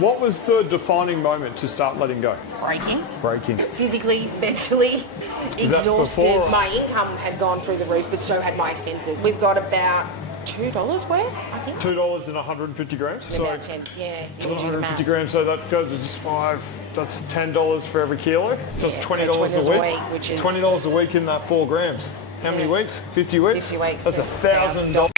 what was the defining moment to start letting go? Breaking. Physically, mentally exhausted. My income had gone through the roof, but so had my expenses. We've got about $2 worth, I think. $2 and 150 grams? So about 10, yeah. You can do the math. 150 grams, so that goes to just 5, that's $10 for every kilo. So it's $20 a week. Which is $20 a week in that 4 grams. How many weeks? 50 weeks? 50 weeks. That's $1,000.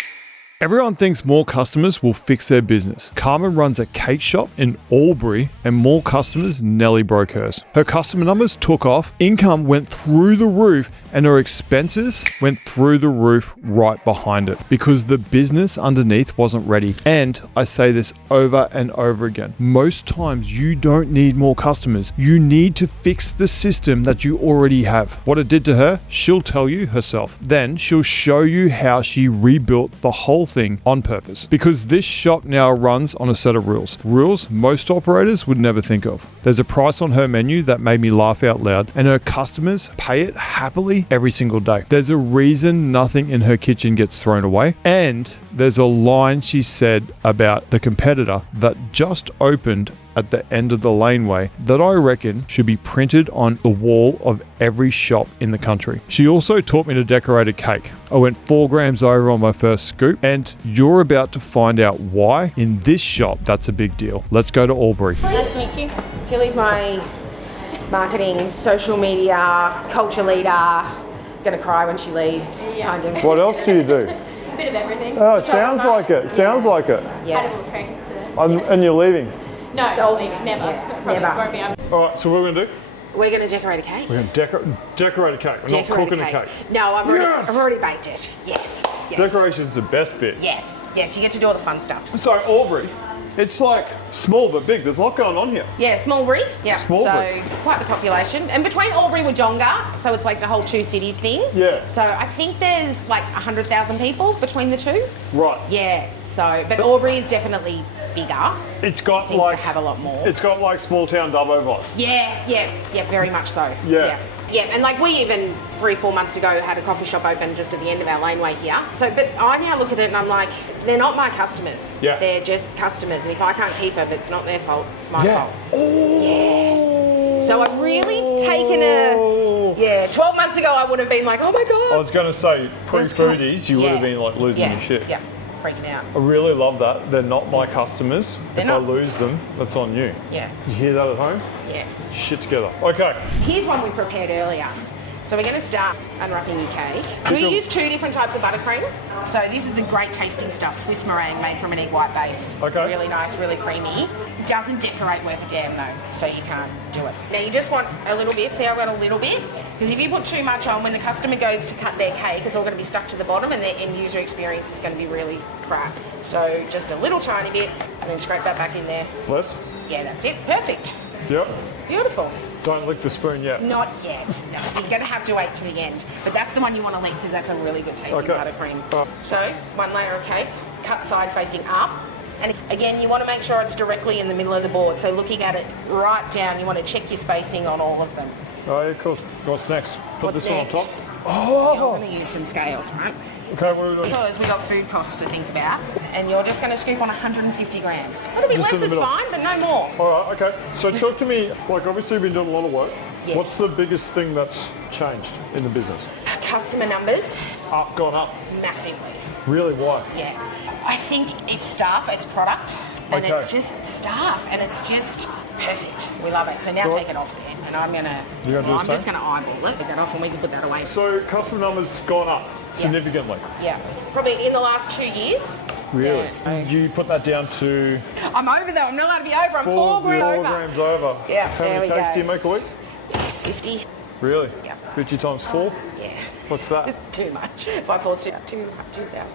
Everyone thinks more customers will fix their business. Carmen runs a cake shop in Albury and more customers nearly broke hers. Her customer numbers took off, income went through the roof, and her expenses went through the roof right behind it because the business underneath wasn't ready. And I say this over and over again, most times you don't need more customers. You need to fix the system that you already have. What it did to her, she'll tell you herself. Then she'll show you how she rebuilt the whole thing on purpose, because this shop now runs on a set of rules most operators would never think of. There's a price on her menu that made me laugh out loud, and her customers pay it happily every single day. There's a reason nothing in her kitchen gets thrown away, and there's a line she said about the competitor that just opened at the end of the laneway that I reckon should be printed on the wall of every shop in the country. She also taught me to decorate a cake. I went 4 grams over on my first scoop, and you're about to find out why in this shop that's a big deal. Let's go to Albury. Nice to meet you. Tilly's my marketing, social media, culture leader. Gonna cry when she leaves, kind of. What else do you do? A bit of everything. Oh, it sounds like it. Sounds like it. Yeah. Had a little trains to... And you're leaving? No, I'll leave. Never. Yeah, Probably never. won't be able. All right, so what are we going to do? We're gonna decorate a cake. We're going to decorate a cake. We're not cooking a cake. No, I've Yes! already baked it. Yes. Decoration's the best bit. Yes, you get to do all the fun stuff. So Albury, it's like small but big. There's a lot going on here. Yeah, Smallbury. Yeah, Smallbury. so quite the population. And between Albury and Wodonga, so it's like the whole 2 cities thing. Yeah. So I think there's like 100,000 people between the two. Right. Yeah, so, but Albury is definitely bigger. It's got Seems like to have a lot more. It's got like small town Dubbo vibes. Yeah, very much so. Yeah. Yeah, and like we even 3-4 months ago had a coffee shop open just at the end of our laneway here. So, but I now look at it and I'm like, they're not my customers. Yeah. They're just customers, and if I can't keep them, it's not their fault. It's my fault. Oh. Yeah. So I've really taken a. Yeah. 12 months ago I would have been like, oh my god. I was going to say pre-foodies, you would have been like losing your shit. Yeah. Freaking out. I really love that. They're not my customers. They're if not. I lose them, that's on you. Yeah. You hear that at home? Yeah. Shit together. Okay. Here's one we prepared earlier. So we're going to start unwrapping your cake. We use 2 different types of buttercream. So this is the great tasting stuff, Swiss meringue made from an egg white base. Okay. Really nice, really creamy. Doesn't decorate worth a damn though, so you can't do it. Now you just want a little bit, see I've got a little bit? Because if you put too much on, when the customer goes to cut their cake, it's all going to be stuck to the bottom and their end user experience is going to be really crap. So just a little tiny bit and then scrape that back in there. Les? Yeah, that's it. Perfect. Yep. Beautiful. Don't lick the spoon yet. Not yet, no. You're going to have to wait to the end. But that's the one you want to lick because that's a really good tasting buttercream. So, 1 layer of cake, cut side facing up. And again, you want to make sure it's directly in the middle of the board. So looking at it right down, you want to check your spacing on all of them. Oh, yeah, of course. What's next? Put What's this next? one on top. Oh! You're going to use some scales, right? Okay, what are we doing? Because we got food costs to think about. And you're just going to scoop on 150 grams. A little bit Just in less the is middle. fine, but no more. All right, okay. So talk to me, like obviously you've been doing a lot of work. Yes. What's the biggest thing that's changed in the business? Customer numbers, Gone up. massively. Really, why? Yeah. I think it's staff, it's product, and Okay. it's just staff, and it's just perfect. We love it. So now Right. take it off there, and I'm gonna. You're gonna do the I'm just same? gonna eyeball it. Take that off, and we can put that away. So customer numbers gone up significantly. Yeah. Probably in the last 2 years. Really? Yeah. You put that down to I'm over though. I'm not allowed to be over. I'm 4 grams over. grams over. Yeah, How there many we cakes go. do you make a week? 50. Really? Yeah. 50 times 4? Yeah. What's that? Too much. 5 4 2,000.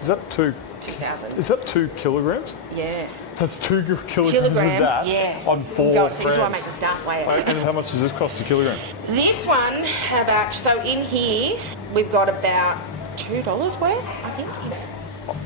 Is that 2? 2,000. Is that 2 kilograms? Yeah. That's 2 kilograms Kilograms. of that Yeah. on 4 Go, grams. so this is why I make the staff weigh it. And how much does this cost a kilogram? This one, about, so in here, we've got about $2 worth, I think. Yes.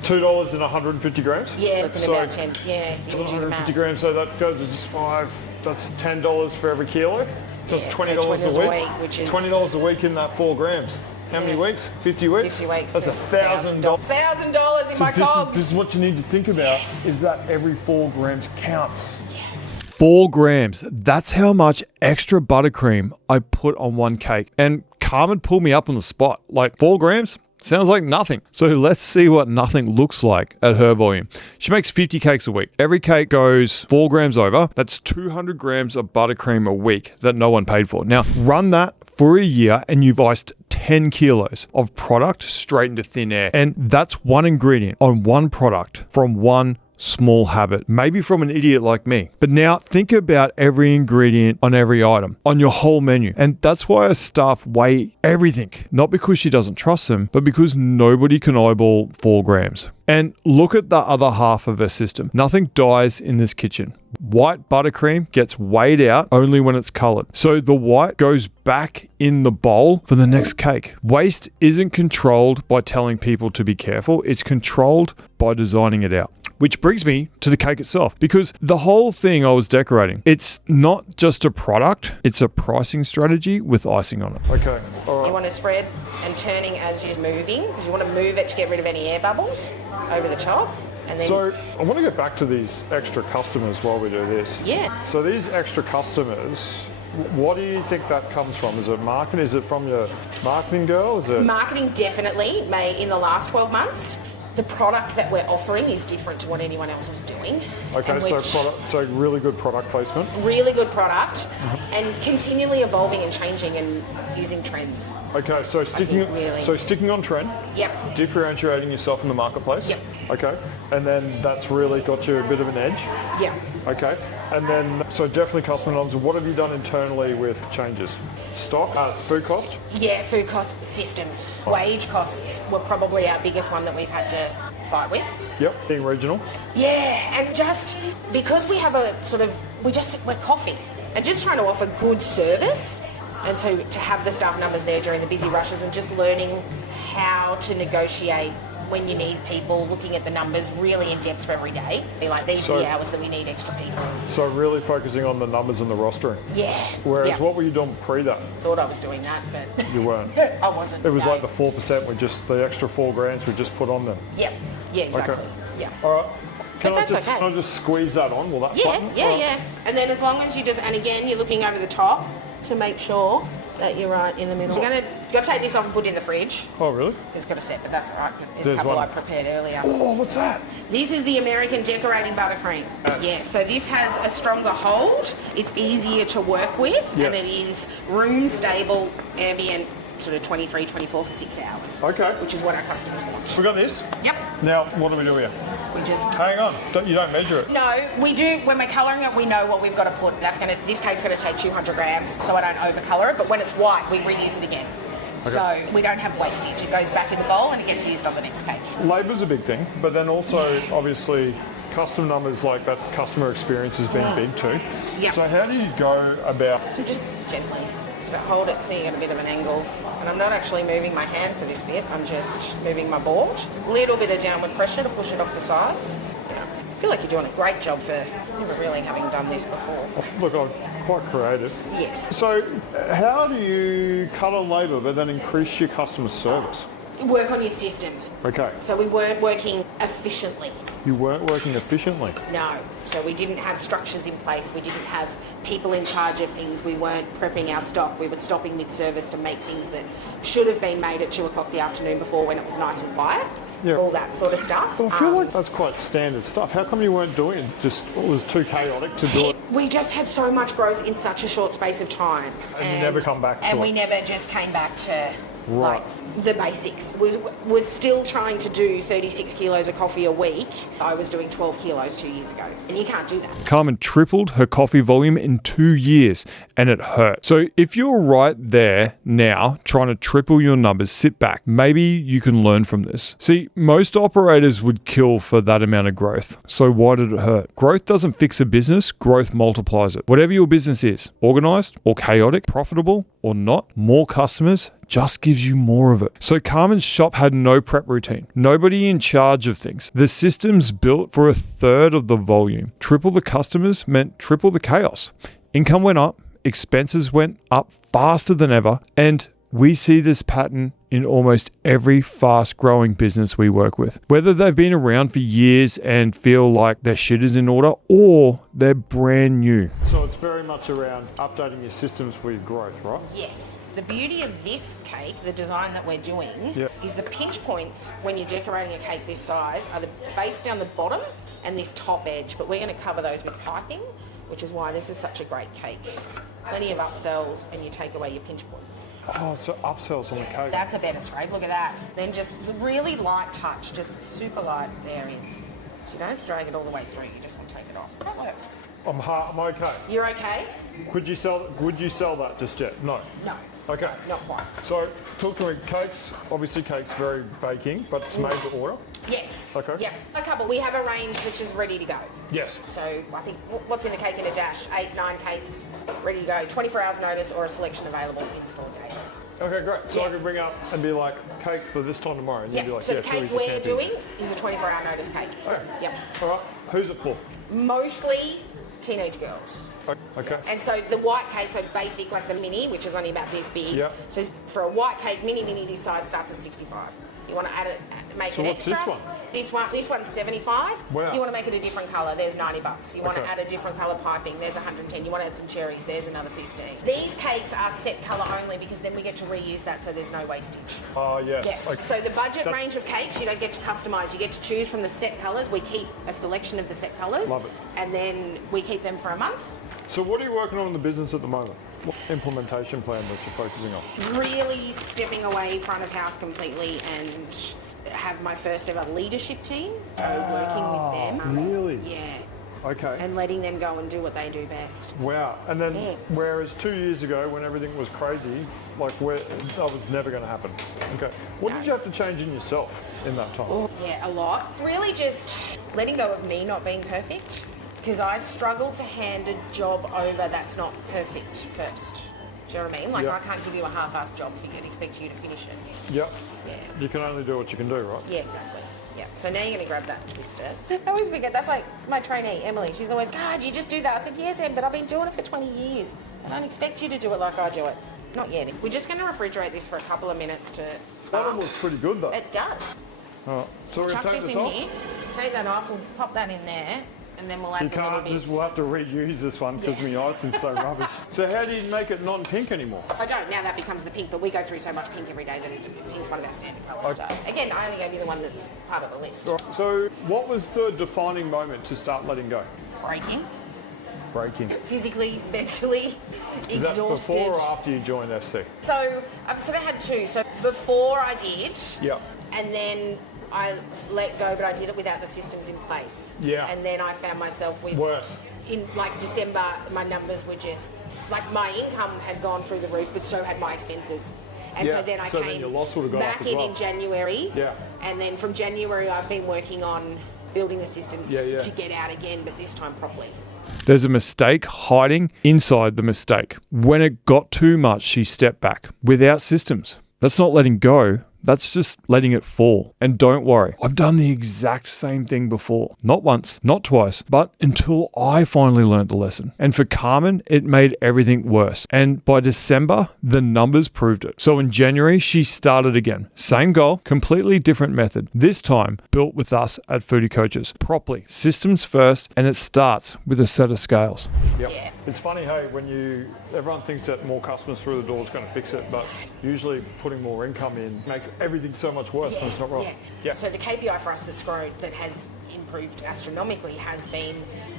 $2 and 150 grams? Yeah, looking So about 10. Yeah, you can do the 150 math. grams, so that goes to just 5, that's $10 for every kilo. So Yeah, it's so $20 $20 a a week. week, which is- $20 a week in that 4 grams. How many weeks? 50 weeks? 50 weeks. That's there's $1,000. $1,000 in my This cogs. is what you need to think about, Yes. is that every 4 grams counts. Yes. 4 grams. That's how much extra buttercream I put on one cake. And Carmen pulled me up on the spot. Like 4 grams? Sounds like nothing. So let's see what nothing looks like at her volume. She makes 50 cakes a week. Every cake goes 4 grams over. That's 200 grams of buttercream a week that no one paid for. Now, run that for a year and you've iced 10 kilos of product straight into thin air. And that's one ingredient on one product from one small habit, maybe from an idiot like me. But now think about every ingredient on every item, on your whole menu. And that's why our staff weigh everything, not because she doesn't trust them, but because nobody can eyeball 4 grams. And look at the other half of her system. Nothing dies in this kitchen. White buttercream gets weighed out only when it's colored. So the white goes back in the bowl for the next cake. Waste isn't controlled by telling people to be careful. It's controlled by designing it out. Which brings me to the cake itself, because the whole thing I was decorating, it's not just a product, it's a pricing strategy with icing on it. Okay, all right. You want to spread and turning as you're moving, because you want to move it to get rid of any air bubbles over the top. And then, So I want to get back to these extra customers while we do this. yeah. So these extra customers, what do you think that comes from? Is it marketing? Is it from your marketing girl? Is it? Marketing definitely made in the last 12 months. The product that we're offering is different to what anyone else is doing. Okay, and so really good product placement. really good product and continually evolving and changing and using trends. Okay, so sticking on trend. Yep. Differentiating yourself in the marketplace. Yep. Okay, and then that's really got you a bit of an edge. Yep. Okay, and then so definitely customer norms. What have you done internally with changes? Stock, food cost. Yeah, food costs, systems. Wage costs were probably our biggest one that we've had to fight with. Yep, being regional. Yeah, and just because we have a sort of, we're coffee and just trying to offer good service. And so to have the staff numbers there during the busy rushes and just learning how to negotiate when you need people, looking at the numbers really in depth for every day. Be like, these are the hours that we need extra people. So really focusing on the numbers and the rostering. Yeah. Whereas what were you doing pre that? Thought I was doing that, but You weren't. I wasn't. It was no. like the 4%, the extra 4 grams we just put on them. Yep. Yeah, exactly. Okay. Yeah. All right. Can But that's okay. I just squeeze that on? Will that Yeah, flatten? All right. yeah. And then as long as you just, and again, you're looking over the top to make sure that you're right in the middle. You're gonna take this off and put it in the fridge. Oh, really? It's got a set, but that's all right. There's There's a couple one. I prepared earlier. Oh, what's that? This is the American decorating buttercream. Yes. Yeah, so this has a stronger hold. It's easier to work with, Yes. and it is room stable, ambient, sort of 23, 24 for 6 hours. Okay. Which is what our customers want. We got this? Yep. Now, what do we do here? We just Hang on. You don't measure it. No, we do. When we're colouring it, we know what we've got to put. This cake's going to take 200 grams, so I don't overcolour it. But when it's white, we reuse it again. Okay. So we don't have wastage. It goes back in the bowl and it gets used on the next cake. Labour's a big thing, but then also, obviously, custom numbers like that customer experience has been big too. Yeah. So how do you go about... So just gently, sort of hold it so you get a bit of an angle. And I'm not actually moving my hand for this bit. I'm just moving my board. Little bit of downward pressure to push it off the sides. Yeah. I feel like you're doing a great job for never really having done this before. Look, I'm quite creative. Yes. So how do you cut on labour but then increase your customer service? Work on your systems. Okay. So we weren't working efficiently. You weren't working efficiently. No. So we didn't have structures in place. We didn't have people in charge of things. We weren't prepping our stock. We were stopping mid-service to make things that should have been made at 2 o'clock the afternoon before when it was nice and quiet. Yeah. All that sort of stuff. But I feel like that's quite standard stuff. How come you weren't doing it? Just it was too chaotic to do it? We just had so much growth in such a short space of time. And you never come back to And it. we never just came back to Right. like the basics. Was still trying to do 36 kilos of coffee a week. I was doing 12 kilos 2 years ago. And you can't do that. Carmen tripled her coffee volume in 2 years and it hurt. So if you're right there now trying to triple your numbers, sit back. Maybe you can learn from this. See, most operators would kill for that amount of growth. So why did it hurt? Growth doesn't fix a business, growth multiplies it. Whatever your business is, organized or chaotic, profitable or not, more customers just gives you more of it. So Carmen's shop had no prep routine, nobody in charge of things. The system's built for a third of the volume. Triple the customers meant triple the chaos. Income went up, expenses went up faster than ever, and we see this pattern in almost every fast-growing business we work with. Whether they've been around for years and feel like their shit is in order, or they're brand new. So it's very much around updating your systems for your growth, right? Yes. The beauty of this cake, the design that we're doing, Yep. is the pinch points when you're decorating a cake this size are the base down the bottom and this top edge, but we're going to cover those with piping, which is why this is such a great cake. Plenty of upsells, and you take away your pinch points. Oh, so upsells on the cake. That's a better scrape, look at that. Then just really light touch, just super light there in. So you don't have to drag it all the way through, you just want to take it off. That works. I'm okay. You're okay? Would you sell that just yet? No. No. Okay. Not quite. So talk to me, cakes, obviously cakes very baking, but it's made to order? Yes. Okay. Yeah. A couple. We have a range which is ready to go. Yes. So I think what's in the cake in a dash? 8, 9 cakes ready to go. 24 hours notice or a selection available in-store daily. Okay, great. So Yeah. I could bring up and be like, cake for this time tomorrow, and you'd be Yeah. like, So yeah, the sure, cake here's a we're campaign. doing is a 24-hour notice cake. Okay. Yep. All right. Who's it for? Mostly teenage girls. Okay. And so the white cake's like basic, like the mini, which is only about this big. Yep. So for a white cake, mini this size starts at 65. You want to add it, make So it what's extra. this one? This one's 75. Wow. You want to make it a different colour. There's $90. You want Okay. to add a different colour piping. There's 110. You want to add some cherries. There's another 15. These cakes are set colour only because then we get to reuse that, so there's no wastage. Oh, yes. Yes. Okay. So the budget That's- range of cakes, you don't get to customise. You get to choose from the set colours. We keep a selection of the set colours. Love it. And then we keep them for a month. So what are you working on in the business at the moment? What implementation plan that you're focusing on? Really stepping away front of house completely and have my first ever leadership team. So working with them. Really? Yeah. Okay. And letting them go and do what they do best. Wow. And then, whereas 2 years ago, when everything was crazy, like that was never going to happen. Okay. What did you have to change in yourself in that time? Yeah, a lot. Really just letting go of me not being perfect. Because I struggle to hand a job over that's not perfect first. Do you know what I mean? Like, Yeah. I can't give you a half-assed job for you and expect you to finish it. Yep. Yeah. You can only do what you can do, right? Yeah, exactly. Yeah. So now you're going to grab that and twist it. I always forget, that's like my trainee, Emily. She's always, God, you just do that. I said, yes, Em, but I've been doing it for 20 years. I don't expect you to do it like I do it. Not yet. We're just going to refrigerate this for a couple of minutes to... That one looks pretty good, though. It does. All right. So we're going Chuck to take this this in off? here. Take that off. We'll pop that in there. And then we'll add You the little can't, bits. we'll have to reuse this one because my icing's so rubbish. So how do you make it non-pink anymore? I don't. Now that becomes the pink, but we go through so much pink every day that pink's one of our standard colours. So again, I only gave you the one that's part of the list. Right. So what was the defining moment to start letting go? Breaking. Breaking. Physically, mentally, Is that exhausted. before or after you joined FC? So I've sort of had two. So before I did, Yep. and then I let go, but I did it without the systems in place. Yeah. And then I found myself with Worse. in like December, my numbers were just like my income had gone through the roof, but so had my expenses. And Yeah, so then I so then came your loss would have gone back up as well. in January. Yeah. And then from January, I've been working on building the systems Yeah. to get out again, but this time properly. There's a mistake hiding inside the mistake. When it got too much, she stepped back without systems. That's not letting go. That's just letting it fall. And don't worry, I've done the exact same thing before. Not once, not twice, but until I finally learned the lesson. And for Carmen, it made everything worse. And by December, the numbers proved it. So in January, she started again. Same goal, completely different method. This time, built with us at Foodie Coaches. Properly, systems first, and it starts with a set of scales. Yep. Yeah. It's funny, hey, everyone thinks that more customers through the door is going to fix it, but usually putting more income in makes everything so much worse when it's not right. Yeah. So the KPI for us that's grown, that has improved astronomically, has been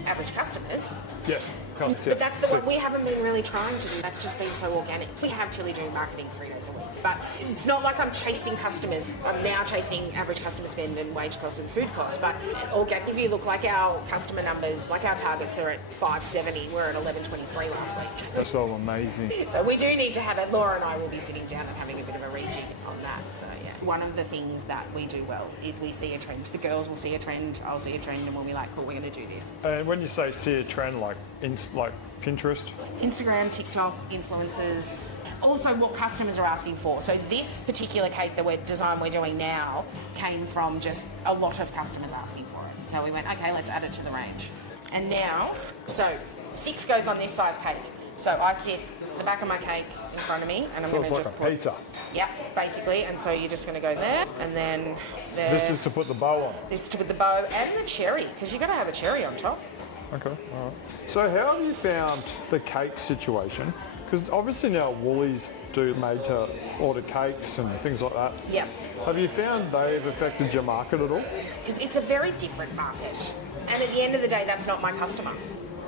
average customers. Yes. But that's the one we haven't been really trying to do. That's just been so organic. We have Chili doing marketing 3 days a week, but it's not like I'm chasing customers. I'm now chasing average customer spend and wage costs and food costs. But organic, if you look, like our customer numbers, like our targets are at 570. We're at 1123 last week. That's so amazing. So we do need to have it. Laura and I will be sitting down and having a bit of a rejig on that. So yeah, one of the things that we do well is we see a trend. The girls will see a trend, I'll see a trend, and we'll be like, cool, we're going to do this. And when you say see a trend, like Pinterest, Instagram, TikTok, influencers, also what customers are asking for. So this particular cake that we're doing now came from just a lot of customers asking for it. So we went, okay, let's add it to the range. And now, so 6 goes on this size cake. So I sit the back of my cake in front of me, and I'm So going it's to like just a pizza. Yep, basically. And so you're just going to go there, and then there. This is to put the bow on. This is to put the bow and the cherry, because you've got to have a cherry on top. Okay, all right. So how have you found the cake situation? Because obviously now Woolies do made to order cakes and things like that. Yep. Have you found they've affected your market at all? Because it's a very different market. And at the end of the day, that's not my customer.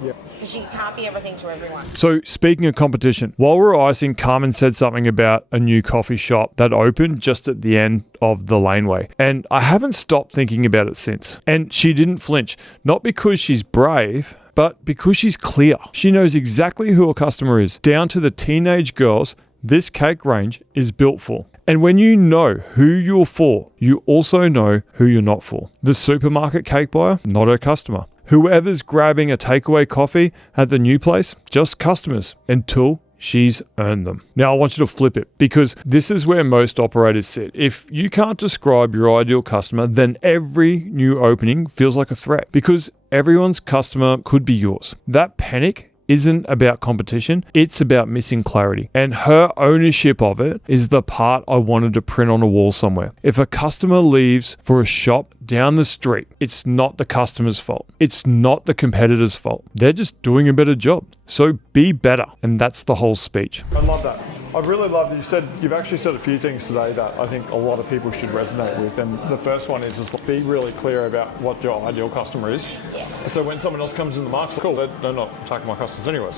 Yeah. Because you can't be everything to everyone. So speaking of competition, while we're icing, Carmen said something about a new coffee shop that opened just at the end of the laneway. And I haven't stopped thinking about it since. And she didn't flinch, not because she's brave, but because she's clear. She knows exactly who her customer is, down to the teenage girls this cake range is built for. And when you know who you're for, you also know who you're not for. The supermarket cake buyer, not her customer. Whoever's grabbing a takeaway coffee at the new place, just customers until she's earned them. Now I want you to flip it, because this is where most operators sit. If you can't describe your ideal customer, then every new opening feels like a threat, because everyone's customer could be yours. That panic isn't about competition, it's about missing clarity. And her ownership of it is the part I wanted to print on a wall somewhere. If a customer leaves for a shop down the street, it's not the customer's fault. It's not the competitor's fault. They're just doing a better job. So be better. And that's the whole speech. I love that. I really love that you've actually said a few things today that I think a lot of people should resonate with. And the first one is just be really clear about what your ideal customer is. Yes. So when someone else comes in the market, cool, they're not attacking my customers anyways.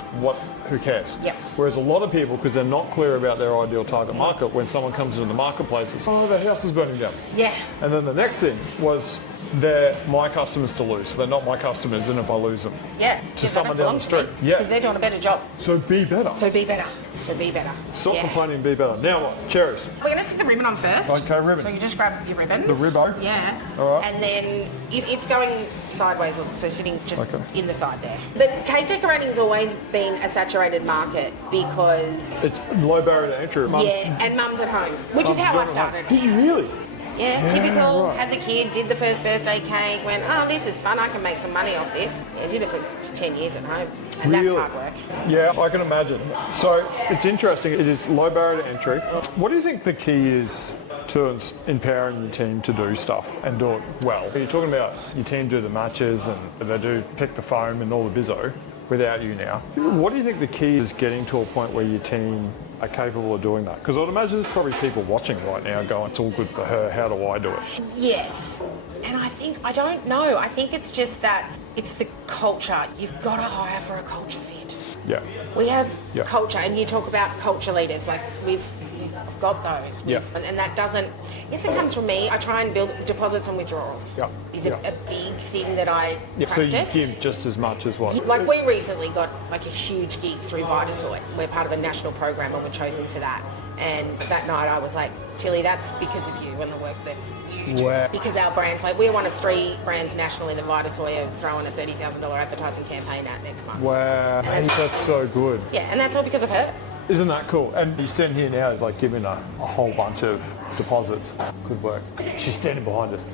Who cares? Yep. Whereas a lot of people, because they're not clear about their ideal target market, when someone comes into the marketplace, it's, oh, the house is burning down. Yeah. And then the next thing was, they're my customers to lose. They're not my customers, and if I lose them. Yeah. To someone down the street. Yeah. Because they're doing a better job. So be better. So be better. Stop Yeah. complaining, be better. Now what? Cherries. We're going to stick the ribbon on first. Okay, ribbon. So you just grab your ribbons. The ribbo? Yeah. All right. And then it's going sideways, so sitting just Okay. in the side there. But cake decorating's always been a saturated market because... It's low barrier to entry. Yeah, and mum's at home, which is Mum's how I doing it. started. Did you really? Yeah, typical. right. Had the kid, did the first birthday cake, went, oh, this is fun, I can make some money off this. Yeah, did it for 10 years at home, and that's Really? hard work. Yeah, I can imagine. So it's interesting. It is low barrier to entry. What do you think the key is to empowering your team to do stuff and do it well? You're talking about your team do the matches and they do pick the foam and all the bizzo without you now. What do you think the key is getting to a point where your team are capable of doing that? Because I'd imagine there's probably people watching right now going, it's all good for her, how do I do it? Yes, and I don't know. I think it's just that it's the culture. You've got to hire for a culture fit. Yeah. We have Yeah. culture, and you talk about culture leaders, like we've got those. Yeah. And that doesn't, yes, it comes from me. I try and build deposits on withdrawals. Yeah. Is Yeah. a big thing that I Yeah, so practice. you give just as much as what? Like we recently got like a huge gig through Vitasoy. We're part of a national program and we're chosen for that. And that night I was like, Tilly, that's because of you and the work that you do. Wow. Because our brands, like we're one of 3 brands nationally that Vitasoy are throwing a $30,000 advertising campaign at next month. Wow, that's so good. Yeah, and that's all because of her. Isn't that cool? And you stand here now, like giving a whole bunch of deposits. Good work. She's standing behind us.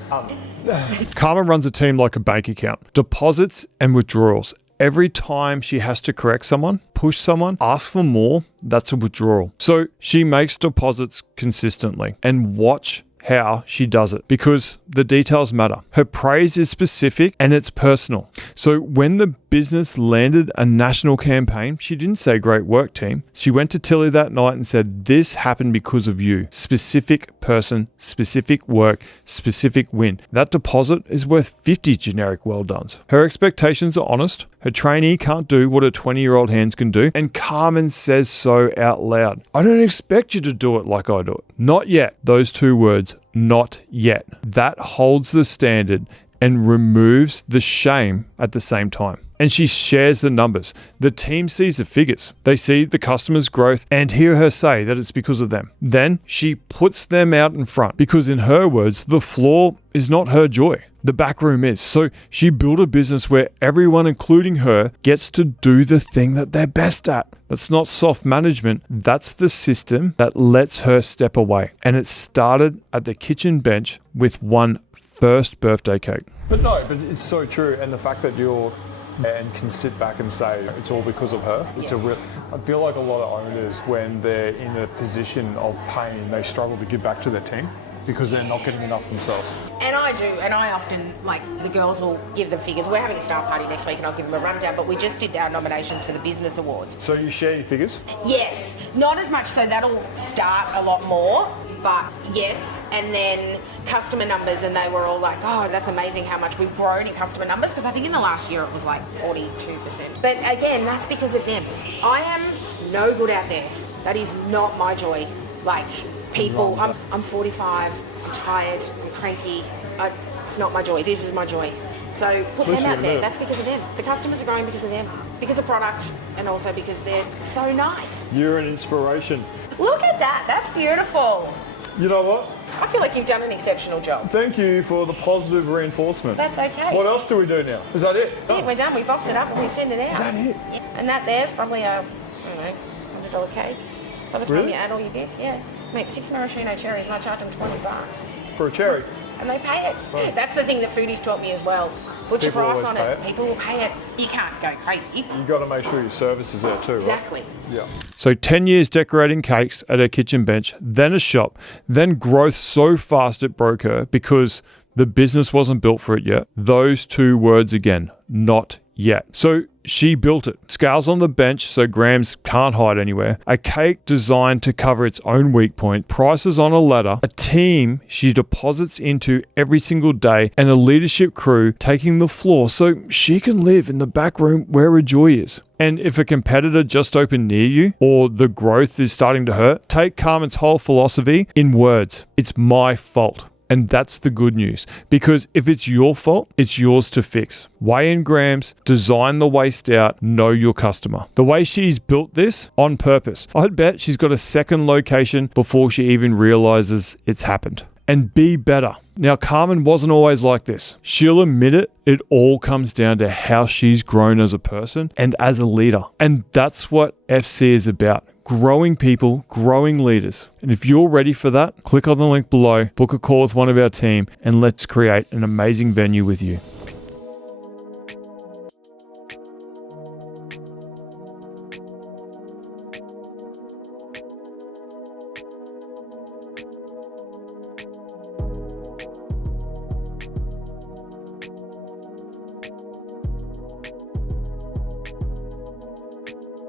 Carmen runs a team like a bank account. Deposits and withdrawals. Every time she has to correct someone, push someone, ask for more, that's a withdrawal. So she makes deposits consistently, and watch how she does it, because the details matter. Her praise is specific and it's personal. So when the business landed a national campaign, she didn't say great work, team. She went to Tilly that night and said, this happened because of you. Specific person, specific work, specific win. That deposit is worth 50 generic well dones. Her expectations are honest. Her trainee can't do what her 20-year-old hands can do, and Carmen says so out loud. I don't expect you to do it like I do it. Not yet. Those 2 words, not yet. That holds the standard and removes the shame at the same time. And she shares the numbers. The team sees the figures. They see the customer's growth and hear her say that it's because of them. Then she puts them out in front, because in her words, the floor is not her joy. The back room is. So she built a business where everyone, including her, gets to do the thing that they're best at. That's not soft management. That's the system that lets her step away. And it started at the kitchen bench with one first birthday cake. But it's so true. And the fact that you're and can sit back and say it's all because of her. I feel like a lot of owners, when they're in a position of pain, they struggle to give back to their team because they're not getting enough themselves. And I do, and I often, like, the girls will give them figures. We're having a staff party next week and I'll give them a rundown, but we just did our nominations for the business awards. So you share your figures? Yes, not as much, so that'll start a lot more, but yes, and then customer numbers, and they were all like, oh, that's amazing how much we've grown in customer numbers, because I think in the last year it was like 42%. But again, that's because of them. I am no good out there. That is not my joy. Like, people, I'm 45, I'm tired, I'm cranky. It's not my joy. This is my joy. So put them out there. That's because of them. The customers are growing because of them, because of product, and also because they're so nice. You're an inspiration. Look at that. That's beautiful. You know what? I feel like you've done an exceptional job. Thank you for the positive reinforcement. That's okay. What else do we do now? Is that it? Yeah, we're done. We box it up and we send it out. Is that it? Yeah. And that there's probably a, I don't know, $100 cake. By the time Really? you add all your bits, yeah. Mate, 6 maraschino cherries and I charge them $20. For a cherry? And they pay it. Right. That's the thing that foodies taught me as well. Put your People price always on pay it. it. People will pay it. You can't go crazy. You got to make sure your service is there too, Exactly. right? Yeah. So 10 years decorating cakes at her kitchen bench, then a shop, then growth so fast it broke her because the business wasn't built for it yet. Those two words again, not yet. So she built it. Scales on the bench so grams can't hide anywhere. A cake designed to cover its own weak point. Prices on a ladder. A team she deposits into every single day. And a leadership crew taking the floor so she can live in the back room where her joy is. And if a competitor just opened near you or the growth is starting to hurt, take Carmen's whole philosophy in words. It's my fault. And that's the good news, because if it's your fault, it's yours to fix. Weigh in grams, design the waste out, know your customer. The way she's built this on purpose, I'd bet she's got a second location before she even realizes it's happened. And be better. Now, Carmen wasn't always like this. She'll admit it. It all comes down to how she's grown as a person and as a leader. And that's what FC is about. Growing people, growing leaders. And if you're ready for that, click on the link below, book a call with one of our team, and let's create an amazing venue with you.